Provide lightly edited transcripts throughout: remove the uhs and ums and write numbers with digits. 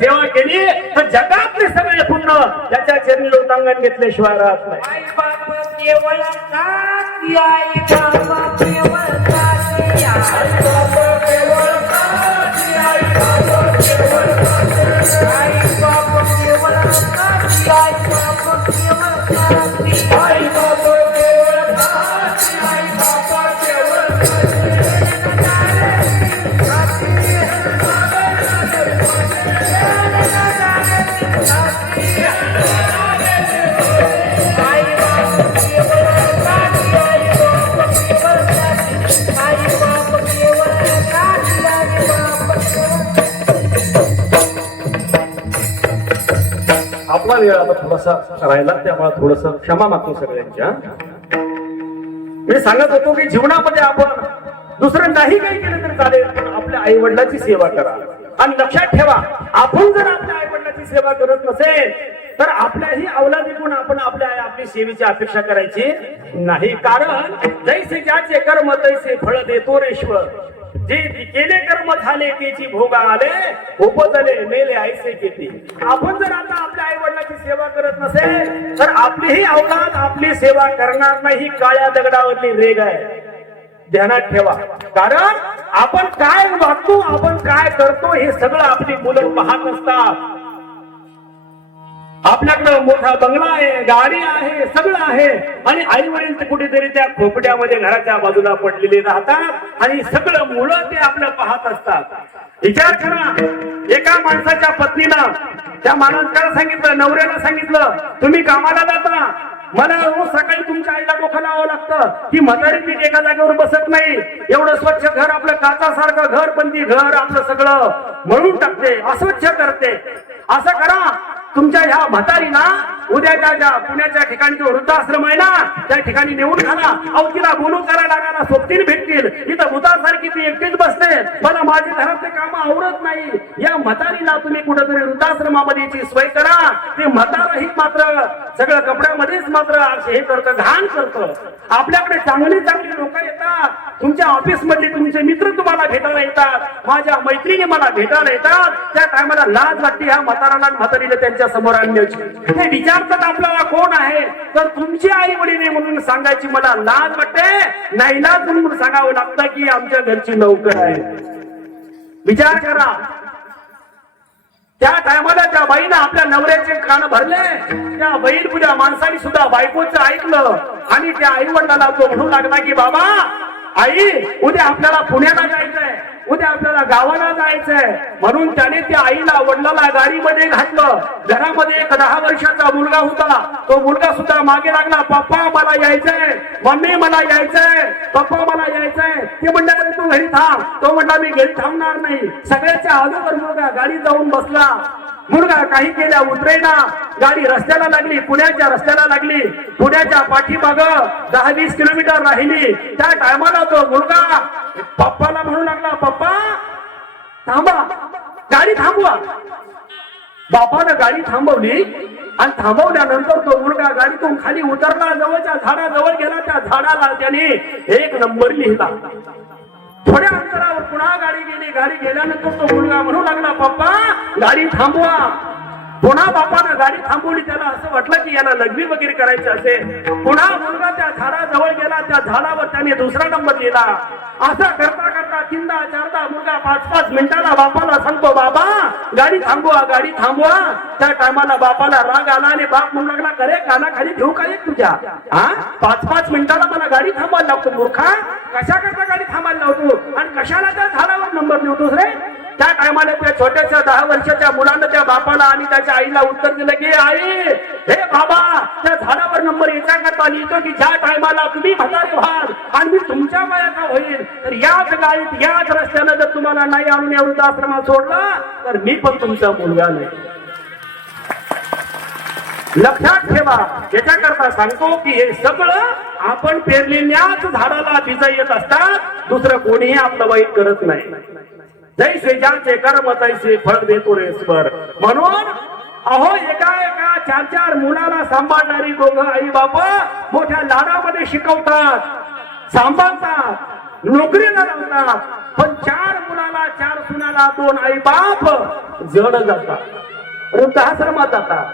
सेवा केली तर जगातले सगळे पुण्य त्याच्या चरणी लोटांगण घेतल्याशिवाय राहत नाही. आई बाप केवळ काकी, आई बाप केवळ काकी, आई बाप केवळ काकी, आई बाप केवळ काकी, आई बाप केवळ काकी, आई बाप केवळ काकी, आई बाप केवळ काकी, आई बाप केवळ आपला वेळ आता थोडासा राहिला त्यामुळे थोडस क्षमा मागतो सगळ्यांच्या. मी सांगत होतो की जीवनामध्ये आपण दुसरं नाही काही केलं तर चालेल पण आपल्या आई वडिलांची सेवा करा. आणि लक्षात ठेवा आपण जर आपल्या आई वडिलांची सेवा करत नसेल तर आपल्याही अवलादीतून आपण आपली सेवेची अपेक्षा करायची नाही. कारण जैसे ज्याचे कर्म तैसे फळ देतो रेश्वर. जे केले कर्म झाले त्याची भोग आले उपजले मेले ऐसे केते. आपण जर आता आपल्या आई वडिलांची सेवा करत नसेल तर आपलीही अवलाद आपली सेवा करणार नाही. काळ्या दगडावरली रेग आहे ध्यानात ठेवा. कारण आपण काय वागतो आपण काय करतो हे सगळं आपली मुलं पाहत असतात. आपल्याकडं मोठा बंगला आहे गाडी आहे सगळं आहे आणि आई वडील ते कुठेतरी त्या खोपड्यामध्ये घराच्या बाजूला पडलेले राहतात आणि सगळं मुलं ते आपलं पाहत असतात. विचार करा एका माणसाच्या पत्नीनं त्या माणसाला सांगितलं नवऱ्याला सांगितलं तुम्ही कामाला जाता मला रोज सकाळी तुमच्या आईला डोकं लावावं लागतं की म्हातारी पीठ एका जागेवर बसत नाही. एवढं स्वच्छ घर आपलं काचासारखं घर पण ती घर आपलं सगळं मळून टाकते अस्वच्छ करते. असं करा तुमच्या ह्या म्हातारीला उद्याच्या ज्या पुण्याच्या ठिकाणी जो वृद्धाश्रम आहे ना त्या ठिकाणी नेऊन घाला. अहो तिला बोलून करायला लागायला सोबतीने भेटतील. इथं भूतासारखी ती एकटीच बसते मला माझी घरातले काम आवडत नाही. या म्हातारीला तुम्ही कुठेतरी वृद्धाश्रमामध्ये याची सोय करा. ते म्हातारही मात्र सगळं कपड्यामध्येच मात्र हे करतं घाण करतं. आपल्याकडे चांगली चांगली लोक येतात. तुमच्या ऑफिस मधले तुमचे मित्र तुम्हाला भेटायला येतात. माझ्या मैत्रिणी मला भेटायला येतात. त्या टायमाला लाज वाटते ह्या म्हाताराला म्हातारीला त्यांच्या समोर आणण्याची. ते विचारतात आपल्याला कोण आहे तर तुमची आई वडील म्हणून सांगायची मला लाज वाटते. नाही लाज म्हणून सांगावं लागतं की आमच्या घरची नोकर आहे. विचार करा त्या टायमाला त्या बाईनं आपल्या नवऱ्याचे कान भरले. त्या बैल पुढ्या माणसाने सुद्धा बायकोचं ऐकलं आणि त्या आई वडिलांना तो म्हणू लागला की बाबा आई उद्या आपल्याला पुण्याला जायचंय उद्या आपल्याला गावाला जायचंय. म्हणून त्याने त्या आईला वडिलाला गाडीमध्ये घातलं. घरामध्ये एक 10 वर्षाचा मुलगा होता. तो मुलगा सुद्धा मागे लागला पप्पा मला यायचंय मम्मी मला यायचंय पप्पा मला यायचंय. ते म्हणले तू घरी थांब. तो म्हणला मी घरी थांबणार नाही. सगळ्याच्या अगोदर मुलगा गाडी जाऊन बसला. मुलगा काही केल्या उतरेना. गाडी रस्त्याला लागली पुण्याच्या रस्त्याला लागली. पुण्याच्या पाठीमाग 10-20 किलोमीटर राहिली. त्या टायमाला तो मुलगा पप्पाला म्हणू लागला पप्पा थांबा गाडी थांबवा. बापानं गाडी थांबवली आणि थांबवल्यानंतर तो मुलगा गाडीतून खाली उतरला. जवळच्या झाडाजवळ गेला. त्या झाडाला त्याने 1 नंबर लिहिला. थोड्या अंतरावर पुन्हा गाडी गेली. गाडी गेल्यानंतर तो मुलगा म्हणू लागला पप्पा गाडी थांबवा. पुन्हा बापानं गाडी थांबवली. त्याला असं वाटलं की याला लग्नी वगैरे करायचं असेल. पुन्हा मुलगा त्या झाडाजवळ गेला. त्या झाडावर त्याने 2रा नंबर दिला. असं करता करता 3दा 4दा मुलगा 5-5 मिनिटाला बापाला सांगतो बाबा गाडी थांबवा गाडी थांबवा. त्या टायमाला बापाला राग आला आणि बाप म्हणू लागला करे कानाखाली ठेवू काय तुझ्या 5-5 मिनिटाला मला गाडी थांबायला लागतो. मूर्खा कशा करता गाडी थांबायला लावतो आणि कशाला त्या झाडावर नंबर लिहतोस रे. त्या टायमाला त्या छोट्याशा 10 वर्षाच्या मुलानं त्या बापाला आणि त्याच्या आईला उत्तर दिलं की आई हे बाबा त्या झाडावर नंबर याच्या करता लिहितो की ज्या टायमाला तुम्ही म्हातारे व्हाल आणि मी तुमच्या वयाचा होईल तर याच गाडीत याच रस्त्यानं जर तुम्हाला नाही आणून या वृद्धाश्रमात सोडला तर मी पण तुमचा मुलगा नाही. लक्षात ठेवा. याच्याकरता सांगतो की हे सगळं आपण पेरलेल्याच झाडाला बीज येत असतात. दुसरं कोणीही आपलं वाईट करत नाही. जैसे ज्याचे कर्म तैसे फळ देतो रेश्वर. म्हणून अहो एका 4-4 मुलाला सांभाळणारी दोघं आई बाप मोठ्या लाडामध्ये शिकवतात सांभाळतात नोकरीला लावतात. पण 4 मुलाला 4 सुनाला 2 आई बाप जड जातात, वृद्धाश्रमात जातात.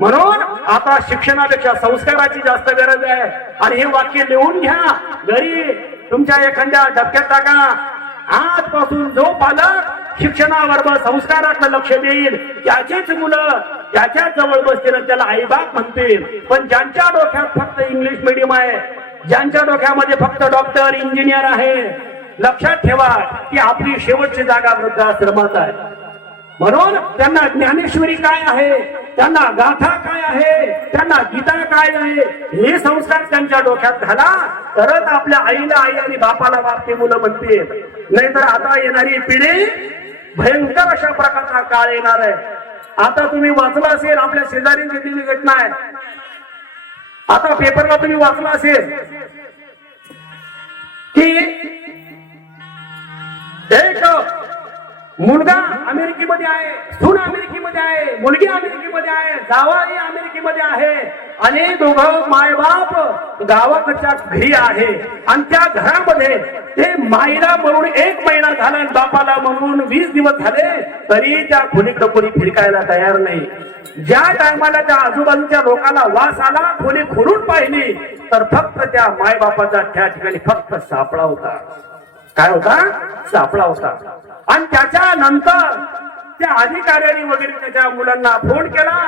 म्हणून आता शिक्षणापेक्षा संस्काराची जास्त गरज आहे. आणि हे वाक्य लिहून घ्या, घरी तुमच्या एखाद्या डबक्यात टाका. आजपासून जो पालक शिक्षणाबरोबर संस्काराकडे लक्ष देईल त्याचीच मुलं त्याच्याच जवळ बसतील, त्याला आईबाप म्हणतील. पण ज्यांच्या डोक्यात फक्त इंग्लिश मीडियम आहे, ज्यांच्या डोक्यामध्ये फक्त डॉक्टर इंजिनियर आहे, लक्षात ठेवा की आपली शेवटची जागा वृद्धाश्रमात आहे. म्हणून त्यांना ज्ञानेश्वरी काय आहे, त्यांना गाथा काय आहे, त्यांना गीता काय आहे, हे संस्कार त्यांच्या डोक्यात घाला, तरच आपल्या आईला आई आणि बापाला बाप ते मुलं म्हणतील. नाहीतर आता येणारी पिढी भयंकर अशा प्रकारचा काळ येणार आहे. आता तुम्ही वाचलं असेल, आपल्या शेजारी घेतलेली घटना आहे. आता पेपरला तुम्ही वाचलं असेल की एक मुलगा अमेरिकेमध्ये आहे, सून अमेरिकेमध्ये आहे, मुलगी अमेरिकेमध्ये आहे, जावाई अमेरिकेमध्ये आहे आणि दोघं मायबाप गावाकडच्या घरी आहे. आणि त्या घरामध्ये ते माईला म्हणून 1 महिना झाला आणि बापाला म्हणून 20 दिवस झाले, तरी त्या खोलीकडे कोणी फिरकायला तयार नाही. ज्या टायमाला त्या आजूबाजूच्या लोकांना वास आला, खोली खोलून पाहिली तर फक्त त्या मायबापाचा त्या ठिकाणी फक्त सापळा होता. काय होता? सापळा होता. आणि त्याच्यानंतर त्या अधिकाऱ्यांनी वगैरे त्याच्या मुलांना फोन केला,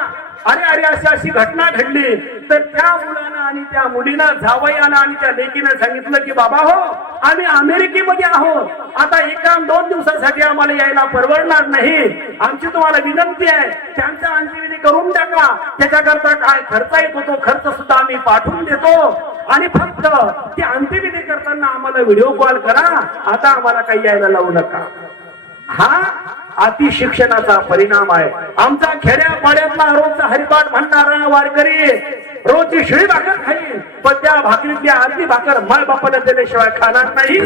अरे अरे अशी अशी घटना घडली. तर त्या मुलानं आणि त्या मुलीनं, जावयानं आणि त्या लेकीनं सांगितलं की बाबा हो, आम्ही अमेरिकेमध्ये आहोत, आता 1-2 दिवसासाठी आम्हाला यायला परवडणार नाही. आमची तुम्हाला विनंती आहे, त्यांचा अंत्यविधी करून टाका. त्याच्याकरता काय खर्च येतो तो खर्च सुद्धा आम्ही पाठवून देतो. आणि फक्त ते अंत्यविधी करताना आम्हाला व्हिडिओ कॉल करा, आता आम्हाला काही यायला लावू नका. हा अति शिक्षणाचा परिणाम आहे. आमचा खेड्या पाड्यातला रोजचा हरिपाठ म्हणणारा वारकरी रोजची शिळी भाकर खाईल, पण त्या भाकरीतली अर्धी भाकर माय बापाला दिल्याशिवाय खाणार नाही.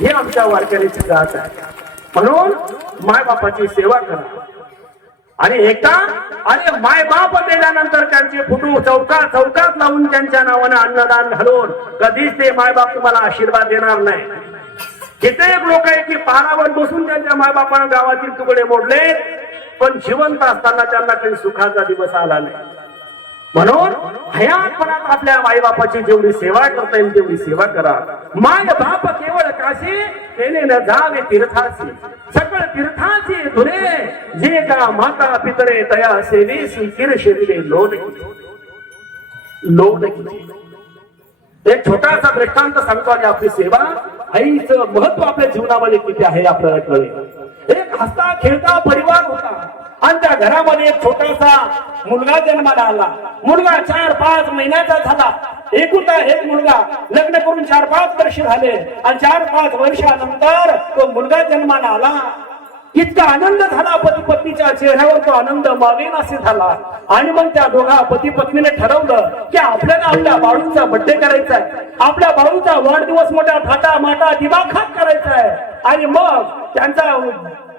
हे आमच्या वारकरीची जात आहे. म्हणून माय बापाची सेवा करा. आणि एकदा आणि माय बाप दिल्यानंतर त्यांचे फोटो चौकात लावून त्यांच्या नावाने अन्नदान घालून कधीच ते माय बाप तुम्हाला आशीर्वाद देणार नाही. कित्येक लोक आहे की पहारावर बसून त्यांच्या मायबापानं गावातील तुकडे मोडले, पण जिवंत असताना त्यांना काही सुखाचा दिवस आला नाही. म्हणून हयातपणात आपल्या मायबापाची जेवढी सेवा करता येईल तेवढी सेवा करा. माय बाप केवळ काशी केले न जावे तीर्थासी, सकळ तीर्थाची धुरे जे का माता पितरे तया सेवेसी किरशिले लोड. एक छोटासा दृष्टांत सांगतो आणि आपली सेवा आईचं महत्व आपल्या जीवनामध्ये किती आहे आपल्याला कळेल. एक हसता खेळता परिवार होता आणि त्या घरामध्ये एक छोटासा मुलगा जन्माला आला. मुलगा 4-5 महिन्याचा झाला. एकुलता एक मुलगा, लग्न करून 4-5 वर्ष झाले आणि 4-5 वर्षानंतर तो मुलगा जन्माला आला. इतका आनंद झाला, पती पत्नीच्या चेहऱ्यावर तो आनंद मावेन असे झाला. आणि मग त्या दोघा पती पत्नीने ठरवलं की आपल्याला आपल्या बाळूचा बर्थडे करायचा आहे, आपल्या बाळूचा वाढदिवस मोठा थाटा माटा दिमाखात करायचा आहे. आणि मग त्यांचा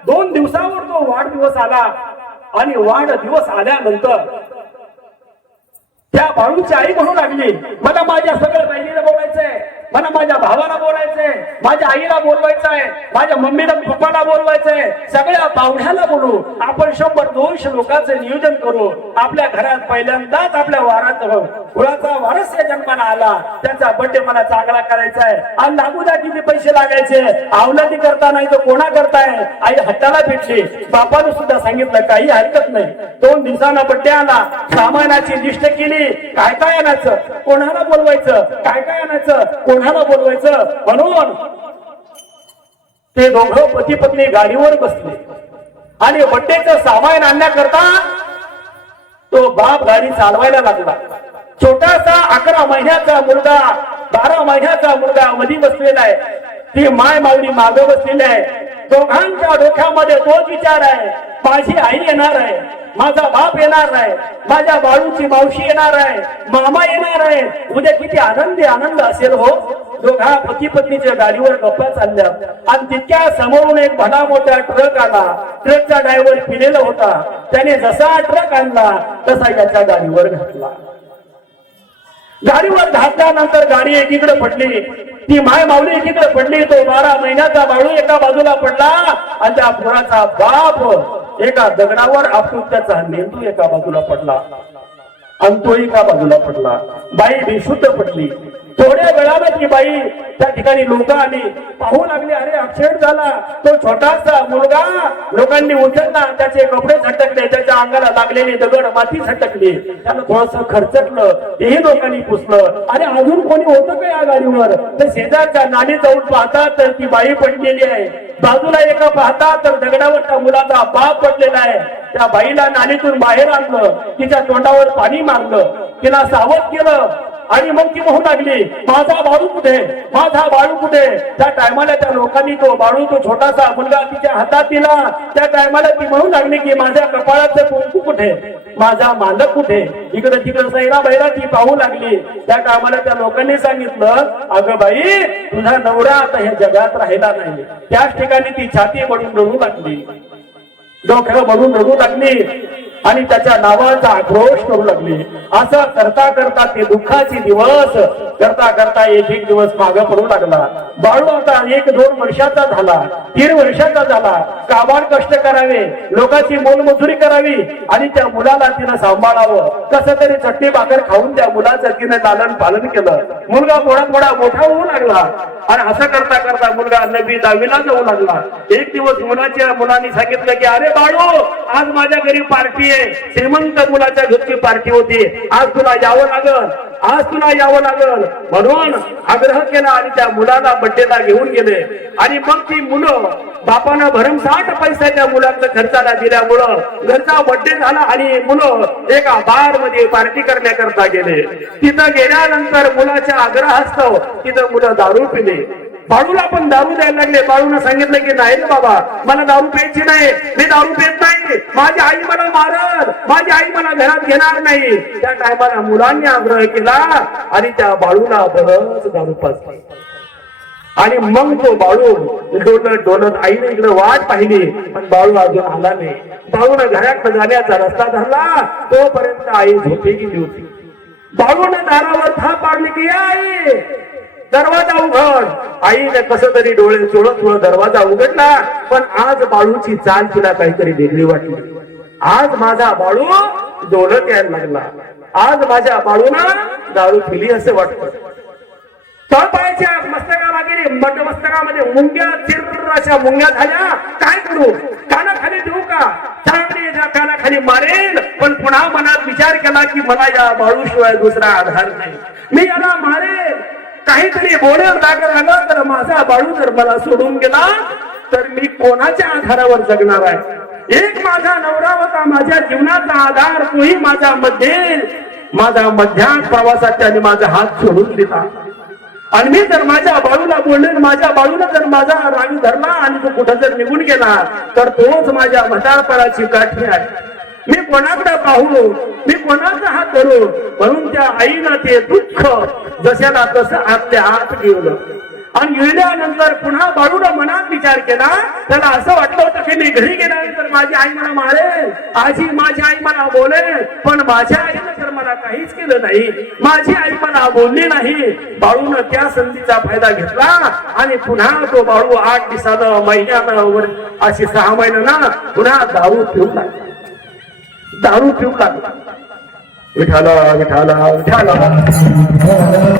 2 दिवसावर तो वाढदिवस आला. आणि वाढदिवस आल्यानंतर त्या बाळूची आई म्हणू लागली, मला माझ्या सगळ्या बहिणीला बोलायचंय, मला माझ्या भावाला बोलायचंय, माझ्या आईला बोलवायचंय, माझ्या मम्मीला पप्पाला बोलवायचंय, सगळ्या पाहुण्याला बोलू. आपण 100-200 लोकांचं नियोजन करू. आपल्या घरात पहिल्यांदाच आपल्या वारात कुळाचा वारस या जन्माला आला, त्यांचा बर्थडे मला चांगला करायचा आहे. आणि लागू द्या किती पैसे लागायचे, अवलादी करता नाही तर कोणा करताय. आई हट्टाला भेटली. बापानं सुद्धा सांगितलं काही हरकत नाही. 2 दिवसांना बर्थडे आला. सामानाची लिस्ट केली, काय काय आणायचं, कोणाला बोलवायचं, काय काय आणायचं, कोणाला बोलवायचं. म्हणून ते दोघं पती पत्नी गाडीवर बसले आणि बड्डेचं सामान आणण्याकरता तो बाप गाडी चालवायला लागला. छोटासा 11 महिन्याचा मुलगा, 12 महिन्याचा मुलगा मधी बसलेला आहे. ती माय माऊली मागे बसलेली आहे. दोघांच्या डोक्यामध्ये तोच विचार आहे, माझी आई येणार आहे, माझा बाप येणार आहे, माझ्या बाळूची मावशी येणार आहे, मामा येणार आहे. उद्या किती आनंद असेल हो. दोघा पती पत्नीच्या गाडीवर गप्पा चालल्या आणि तितक्या समोरून एक भला मोठा ट्रक आला. ट्रकचा ड्रायव्हर पिलेला होता. त्याने जसा ट्रक आणला तसा याच्या गाडीवर घातला. गाडीवर घातल्यानंतर गाडी एकीकडे पडली, ती माय माऊली एकीकडे पडली, तो 12 महिन्याचा बाळू एका बाजूला पडला आणि त्या पोराचा बाप एका दगडावर आपटून त्याचा मेंदू एका बाजूला पडला आणि तो एका बाजूला पडला. बाई बेशुद्ध पडली. थोड्या वेळानं ती बाई त्या ठिकाणी लोक आली, पाहू लागली, अरे अपघात झाला. तो छोटासा मुलगा लोकांनी उचलला, त्याचे कपडे झटकले, त्याच्या अंगाला लागलेली दगड माती झटकली, त्यानं थोडस खर्चटलं, तेही लोकांनी पुसलं. अरे अजून कोणी होतं का या गाडीवर? तर शेजारच्या नाली जाऊन पाहतात तर ती बाई पडलेली आहे. बाजूला एका पाहतात तर दगडावर त्या मुलाचा बाप पडलेला आहे. त्या बाईला नालीतून बाहेर आणलं, तिच्या तोंडावर पाणी मारलं, तिला सावध केलं आणि मग ती म्हणू लागली, माझा बाळू कुठे, माझा बाळू कुठे? त्या टायमाला त्या लोकांनी तो बाळू, तो छोटासा मुलगा तिच्या हातात दिला. त्या टायमाला ती म्हणू लागली की माझ्या कपाळाचं कुंकू कुठे, माझा मालक कुठे? इकडे तिकडे सैरा बैरा ती पाहू लागली. त्या टायमाला त्या लोकांनी सांगितलं, अगं बाई, तुझा नवरा आता ह्या जगात राहिला नाही. त्याच ठिकाणी ती छाती बडून रडू लागली, डोक्याला बडून रडू लागली आणि त्याच्या नावाचा आक्रोश करू लागली. असं करता करता ते दुःखाचे दिवस करता करता एक दिवस मागे पडू लागला. बाळू आता 1-2 वर्षाचा झाला, 3 वर्षाचा झाला. काबाड कष्ट करावे, लोकांची मोलमजुरी करावी आणि त्या मुलाला तिनं सांभाळावं. कसं तरी चटणी भाकर खाऊन त्या मुलाचं तिनं लालन पालन केलं. मुलगा थोडा मोठा होऊ लागला आणि असं करता करता मुलगा 9वी 10वीला जाऊ लागला. एक दिवस मुलांनी सांगितलं की अरे बाळू, आज माझ्या घरी पार्टी आहे, श्रीमंत मुलाच्या घरची पार्टी होती, आज तुला यावं लागल, आज तुला यावं लागल म्हणून आग्रह केला आणि त्या मुलाला बड्डेला घेऊन गेले. आणि मग ती मुलं बापानं भरमसाठ पैसा त्या मुलाचं खर्चाला दिल्यामुळं घरचा बड्डे झाला आणि मुलं एका बार मध्ये पार्टी करण्याकरता गेले. तिथं गेल्यानंतर मुलाच्या आग्रहास्तव तिथं मुलं दारू पिले. बाळूला पण दारू द्यायला लागले. बाळूनं सांगितलं की नाही रे बाबा, मला दारू प्यायची नाही, मी दारू पित नाही, माझी आई मला मारल, माझी आई मला घरात घेणार नाही. त्या टायमाला मुलांनी आग्रह केला आणि त्या बाळूला बरंच दारू पाजली. आणि मग तो बाळू डोलत डोलत आईने इकडे वाट पाहिली पण बाळू अजून आला नाही. बाळूनं घरात जाण्याचा रस्ता धरला, तोपर्यंत आई झोपे गेली होती. बाळूनं दारावर थाप पाडली की आई, दरवाजा उघड. आईने कसं तरी डोळे चोळत चोळत दरवाजा उघडला. पण आज बाळूची चाल तिला काहीतरी वेगळी वाटली. आज माझा बाळू डोलत यायला लागला, आज माझ्या बाळूनं दारू पिली असं वाटतं. तळपायाच्या मस्तकामागे मस्तकामध्ये मुंग्या चिर अशा मुंग्या झाल्या. काय करू, कानाखाली देऊ का? चांगली कानाखाली मारेल. पण पुन्हा मनात विचार केला की मला या बाळूशिवाय दुसरा आधार नाही, मी याला मारेल. काहीतरी बोलेल लागला तर माझा बाळू जर मला सोडून गेला तर मी कोणाच्या आधारावर जगणार आहे? एक माझा नवरा होता, माझ्या जीवनाचा आधार, तोही माझा मध्यात प्रवासात त्याने माझा हात सोडून दिला. आणि मी जर माझ्या बाळूला बोलले, माझ्या बाळूला जर माझा राग धरला आणि तो कुठं जर निघून गेला तर तोच माझ्या म्हातारपणाची काठी आहे. मी कोणाकडे पाहू, मी कोणाचा हात धरू? म्हणून त्या आईनं ते दुःख जशाला तसं आपल्या हात घेऊन आणि गेल्यानंतर पुन्हा बाळूला मनात विचार केला. त्याला असं वाटलं होतं की मी घरी गेल्यानंतर माझी आई मला मारेल, आजी माझी आई मला बोलेल. पण माझ्या आईनं तर मला काहीच केलं नाही, माझी आई मला बोलली नाही. बाळूनं त्या संधीचा फायदा घेतला आणि पुन्हा तो बाळू 8 दिवसानं, महिन्यानं, अशी 6 महिन्यानं पुन्हा दारू पिऊ लागला. दारू पिऊ लागला. विठाला विठाला विठाला.